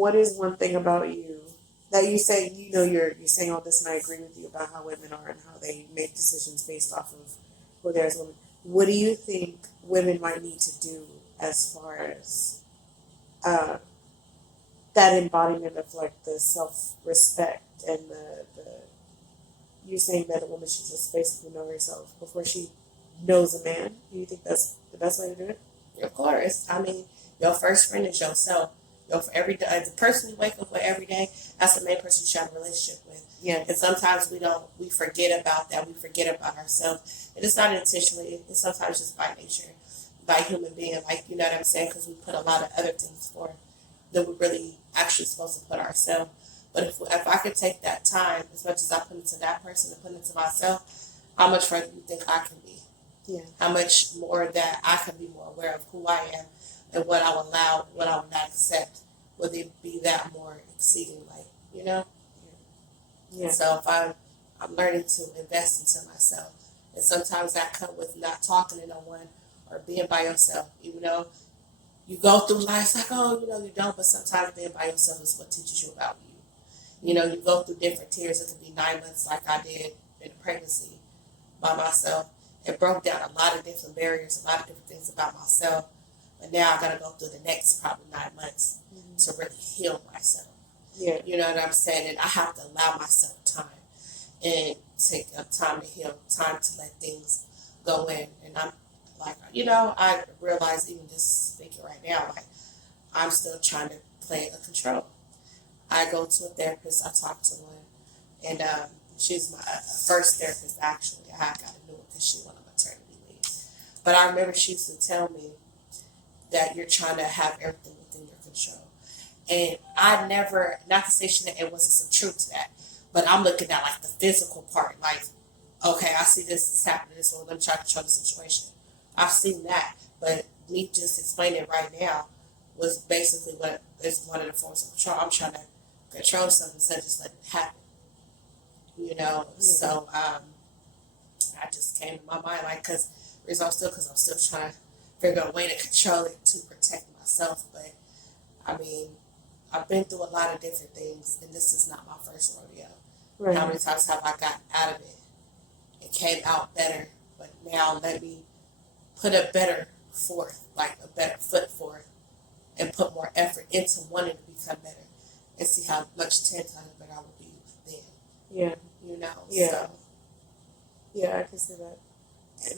what is one thing about you that you say, you're saying all this and I agree with you about how women are and how they make decisions based off of who they are as women. What do you think women might need to do as far as uh, that embodiment of like the self respect and the you saying that a woman should just basically know herself before she knows a man? Do you think that's the best way to do it? Of course. I mean, your first friend is yourself. Every day, the person you wake up with every day, that's the main person you should have a relationship with. Yeah. And sometimes we forget about that. We forget about ourselves. And it's not intentionally. It's sometimes just by nature, by human being. Like, you know what I'm saying? Because we put a lot of other things for that we're really actually supposed to put ourselves. But if I could take that time, as much as I put into that person and put into myself, how much further do you think I can be? Yeah. How much more that I can be more aware of who I am and what I will allow, what I will not accept. Would it be that more exceeding, like, you know? Yeah. So if I'm learning to invest into myself. And sometimes that comes with not talking to no one or being by yourself, even though you go through life like, oh, you don't, but sometimes being by yourself is what teaches you about you. You go through different tears. It could be 9 months like I did in pregnancy by myself. It broke down a lot of different barriers, a lot of different things about myself. But now I got to go through the next probably 9 months to really heal myself. Yeah. You know what I'm saying? And I have to allow myself time and take time to heal, time to let things go in. And I'm like, I realize even just speaking right now, like I'm still trying to play a control. I go to a therapist, I talk to one, and she's my first therapist actually. I got to do it because she went on maternity leave. But I remember she used to tell me that you're trying to have everything within your control. And I never, not to say it wasn't some truth to that, but I'm looking at like the physical part. Like, okay, I see this is happening, this one, let me try to control the situation. I've seen that, but me just explaining it right now was basically what is one of the forms of control. I'm trying to control something instead of just let it happen. Yeah. So I just came to my mind, like, because I'm still trying to figure out a way to control it to protect myself. But I mean, I've been through a lot of different things, and this is not my first rodeo. Right. How many times have I gotten out of it and came out better? But now let me put a better forth, like a better foot forth, and put more effort into wanting to become better, and see how much 10 times better I will be then. Yeah. Yeah. So. Yeah, I can see that.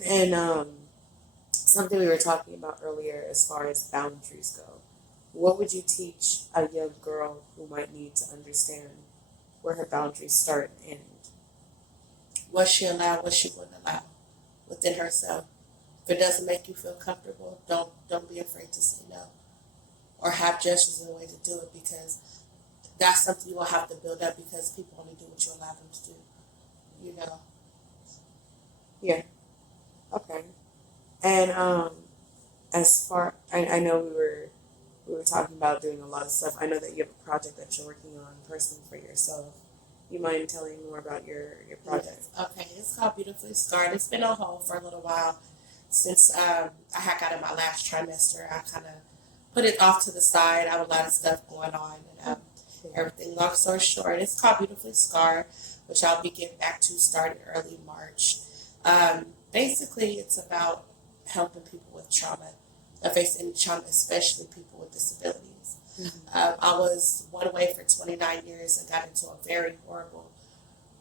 And something we were talking about earlier as far as boundaries go. What would you teach a young girl who might need to understand where her boundaries start and end? What she allowed, what she wouldn't allow within herself. If it doesn't make you feel comfortable, don't be afraid to say no. Or have gestures in a way to do it, because that's something you will have to build up, because people only do what you allow them to do. Yeah. Okay. And as far I know we were talking about doing a lot of stuff. I know that you have a project that you're working on personally for yourself. You mind telling me more about your project? Yes. Okay, it's called Beautifully Scarred. It's been on hold for a little while since I had got in my last trimester. I kind of put it off to the side. I have a lot of stuff going on and everything. Long story short, it's called Beautifully Scarred, which I'll be getting back to starting early March. Basically, it's about helping people with trauma, that face any trauma, especially people with disabilities. I was one way for 29 years and got into a very horrible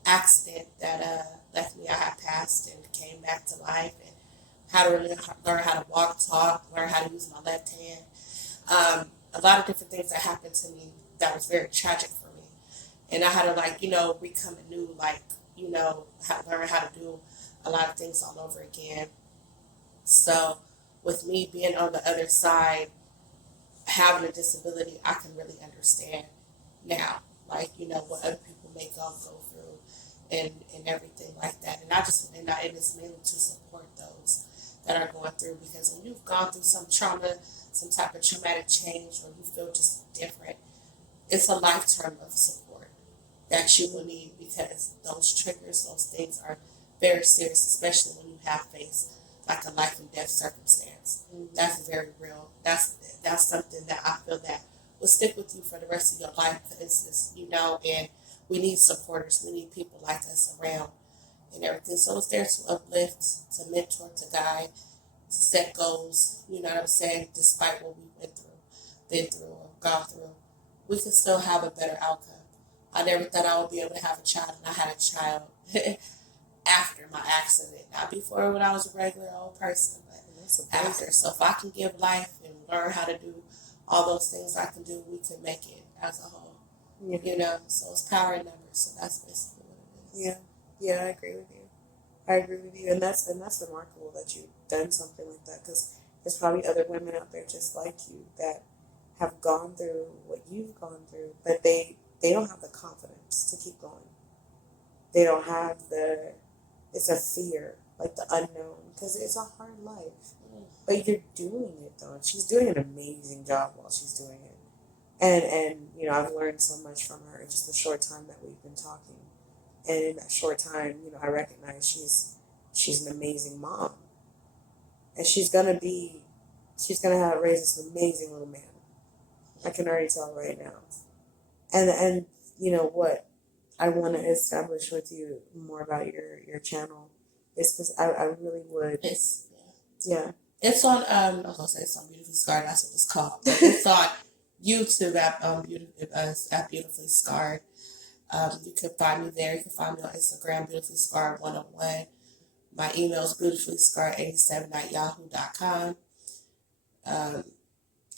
accident that left me. I had passed and came back to life, and how to really learn how to walk, talk, learn how to use my left hand. A lot of different things that happened to me that was very tragic for me. And I had to become anew, learn how to do a lot of things all over again. So with me being on the other side, having a disability, I can really understand now, what other people may go through and everything like that. And it's mainly to support those that are going through, because when you've gone through some trauma, some type of traumatic change, or you feel just different, it's a lifetime of support that you will need, because those triggers, those things are very serious, especially when you have faced like a life and death circumstance. That's very real. That's something that I feel that will stick with you for the rest of your life. It's and we need supporters. We need people like us around and everything. So it's there to uplift, to mentor, to guide, to set goals. You know what I'm saying? Despite what we been through, or gone through, we can still have a better outcome. I never thought I would be able to have a child, and I had a child after my accident, not before when I was a regular old person, but after. So if I can give life and learn how to do all those things I can do, we can make it as a whole. Yeah. So it's power in numbers. So that's basically what it is. Yeah, I agree with you. And that's remarkable that you've done something like that, because there's probably other women out there just like you that have gone through what you've gone through, but they don't have the confidence to keep going. They don't have it's a fear, like the unknown, because it's a hard life. But you're doing it though. She's doing an amazing job while she's doing it. And I've learned so much from her in just the short time that we've been talking. And in that short time, I recognize she's an amazing mom. And she's gonna have raised this amazing little man. I can already tell right now. And you know what I want to establish with you more about your channel is because I really would. It's on I was gonna say it's on Beautifully Scarred, that's what it's called. But it's on YouTube at Beautifully Scarred. You can find me there. You can find me on Instagram, Beautifully Scarred 101. My email is beautifullyscarred87@yahoo.com.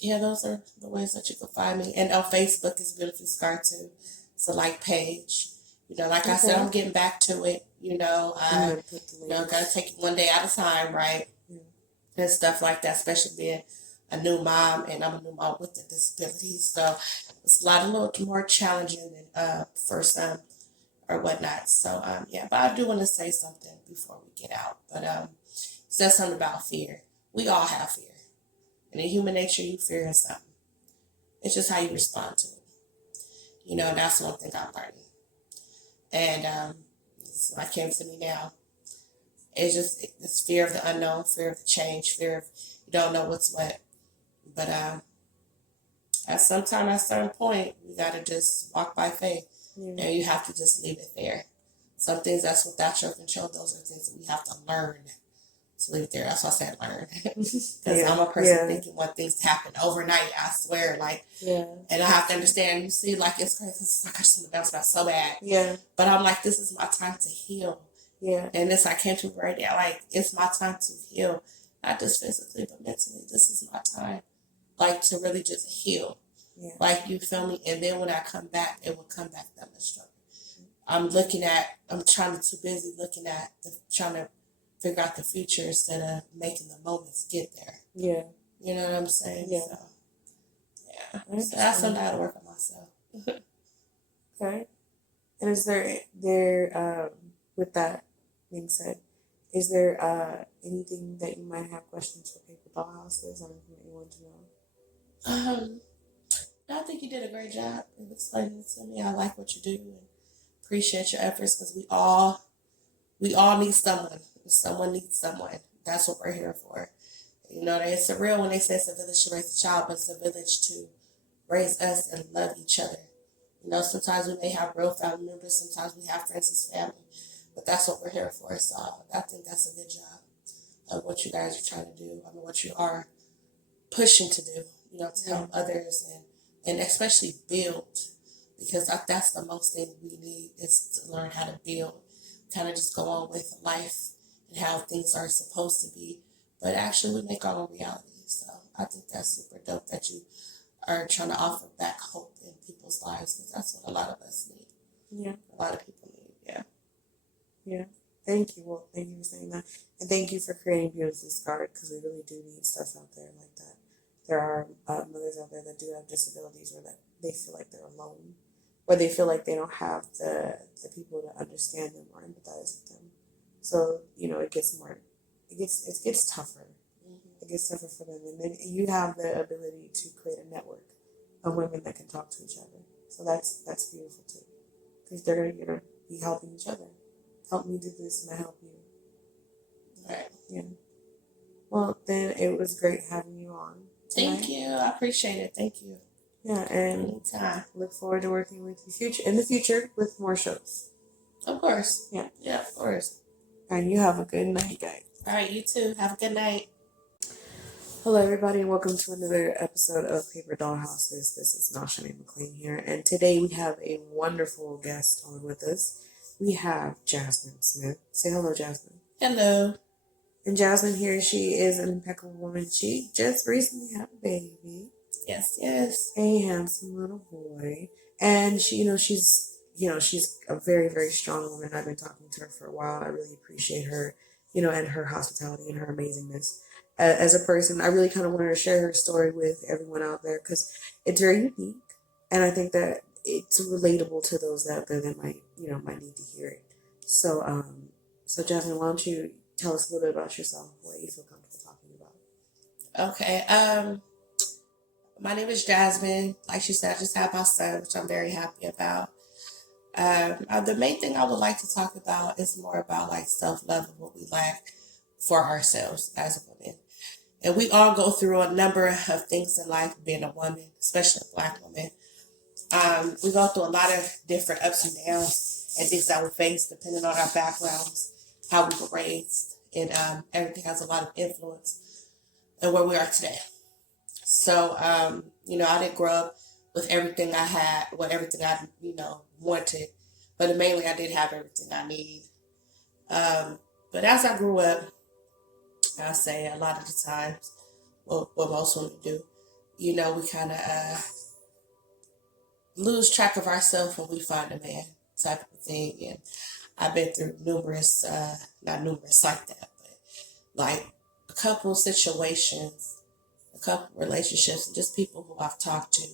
Those are the ways that you can find me. And on Facebook is Beautifully Scarred too. It's a page. Like I said, I'm getting back to it. Gotta take it one day at a time, right? And stuff like that, especially being a new mom, and I'm a new mom with a disability, so it's a little more challenging than first or whatnot. So but I do want to say something before we get out. But said something about fear. We all have fear, and in human nature, you fear something. It's just how you respond to it. That's one thing I'm learning, and this is what came to me now. It's just this fear of the unknown, fear of the change, fear of you don't know what's what. But at certain point, you got to just walk by faith. And you have to just leave it there. Some things that's without your control, those are things that we have to learn to leave it there. That's why I said learn. Because I'm a person thinking when things happen overnight, I swear, and I have to understand, you see, it's crazy. It's like I just want to bounce back so bad. But I'm like, this is my time to heal. And this I came to right now. It's my time to heal. Not just physically, but mentally. This is my time. To really just heal. You feel me? And then when I come back, it will come back that much stronger. I'm too busy looking at, trying to figure out the future instead of making the moments get there. You know what I'm saying? So that's something I gotta work on myself. Okay. And is there with that being said, is there anything that you might have questions for Paper Dollhouses or anything that you want to know? I think you did a great job of explaining it to me. I like what you do and appreciate your efforts, because we all need someone. Someone needs someone. That's what we're here for. It's surreal when they say it's a village to raise a child, but it's a village to raise us and love each other. Sometimes we may have real family members, sometimes we have friends as family, but that's what we're here for. So I think that's a good job of what you guys are trying to do. What you are pushing to do, to help others and especially build, because that's the most thing we need, is to learn how to build, kind of just go on with life and how things are supposed to be, but actually we make our own reality. So I think that's super dope that you are trying to offer back hope in people's lives, because that's what a lot of us need. A lot of people need. Thank you. Well, thank you for saying that, and thank you for creating Beautifully Scarred, because we really do need stuff out there like that. There are mothers out there that do have disabilities, or that they feel like they're alone, or they feel like they don't have the people to understand them or empathize with them. So it gets tougher. It gets tougher for them, and then you have the ability to create a network of women that can talk to each other. So that's beautiful too, because they're gonna be helping each other. Help me do this, and I help you. Right. Well, then it was great having you on tonight. Thank you. I appreciate it. Thank you. Yeah, and anytime. look forward to working with you in the future with more shows. Of course. Yeah. Yeah, of course. And you have a good night, guys. All right, you too. Have a good night. Hello, everybody, and welcome to another episode of Paper Doll Houses. This is Nashani McLean here, and today we have a wonderful guest on with us. We have Jasmin Smith. Say hello, Jasmin. Hello. And Jasmin here, she is an impeccable woman. She just recently had a baby. Yes, yes. A handsome little boy. And she's a very, very strong woman. I've been talking to her for a while. I really appreciate her, and her hospitality and her amazingness. As a person, I really kind of wanted to share her story with everyone out there because it's very unique. And I think that it's relatable to those out there that might need to hear it. So, Jasmin, why don't you tell us a little bit about yourself, what you feel comfortable talking about? Okay. My name is Jasmin. Like she said, I just had my son, which I'm very happy about. The main thing I would like to talk about is more about like self-love and what we lack for ourselves as a woman. And we all go through a number of things in life being a woman, especially a Black woman. We go through a lot of different ups and downs and things that we face depending on our backgrounds, how we were raised, and everything has a lot of influence on where we are today. So, I didn't grow up with everything I had, everything I, wanted, but mainly I did have everything I need. But as I grew up, I'll say a lot of the times, what most women do, we kind of lose track of ourselves when we find a man type of thing. And I've been through numerous, not numerous like that, but like a couple situations, a couple relationships, and just people who I've talked to.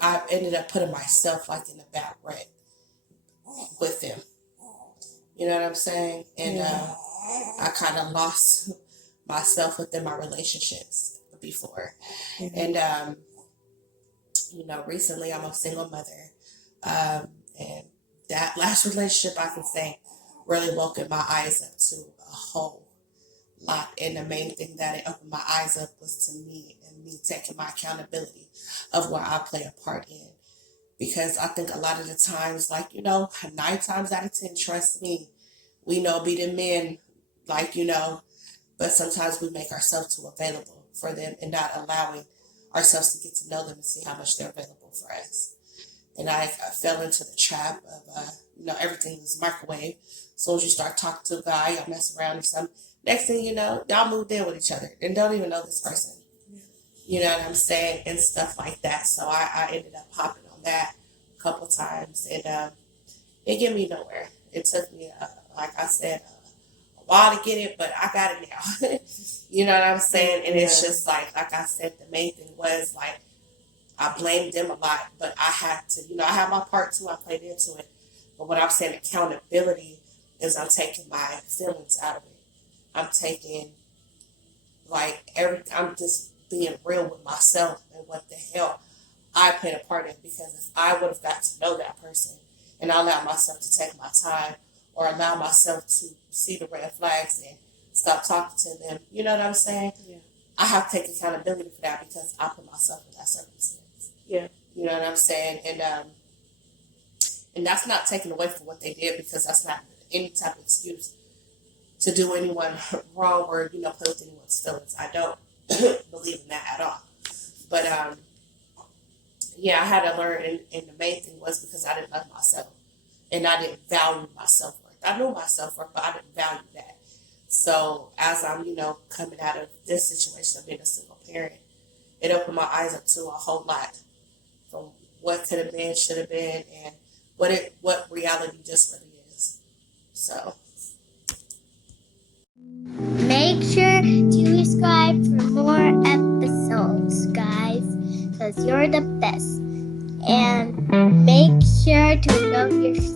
I ended up putting myself like in a bad way with them. You know what I'm saying? And I kind of lost myself within my relationships before. Mm-hmm. And, recently I'm a single mother. And that last relationship, I can say, really woke my eyes up to a whole lot. And the main thing that it opened my eyes up was to me and me taking my accountability of where I play a part in. Because I think a lot of the times, 9 times out of 10, trust me, we be the men, but sometimes we make ourselves too available for them and not allowing ourselves to get to know them and see how much they're available for us. And I fell into the trap of, everything is microwave. As soon as you start talking to a guy, y'all mess around or something. Next thing you know, y'all moved in with each other and don't even know this person. You know what I'm saying? And stuff like that. So I ended up hopping on that a couple times. And it get me nowhere. It took me, like I said, a while to get it, but I got it now. You know what I'm saying? And it's just like I said, the main thing was I blamed them a lot, but I had to, I had my part too. I played into it. But what I'm saying, accountability is I'm taking my feelings out of it. I'm taking I'm just being real with myself and what the hell I played a part in. Because if I would have got to know that person and I allowed myself to take my time or allow myself to see the red flags and stop talking to them, you know what I'm saying? Yeah. I have to take accountability for that because I put myself in that circumstance. Yeah. You know what I'm saying? And that's not taken away from what they did, because that's not any type of excuse to do anyone wrong or, play with anyone's feelings. I don't believe in that at all. But, I had to learn, and the main thing was because I didn't love myself and I didn't value my self-worth. I knew my self-worth, but I didn't value that. So as I'm, coming out of this situation of being a single parent, it opened my eyes up to a whole lot from what could have been, should have been, and what reality just really is. So make sure to subscribe for more episodes, guys, because you're the best. And make sure to love yourself.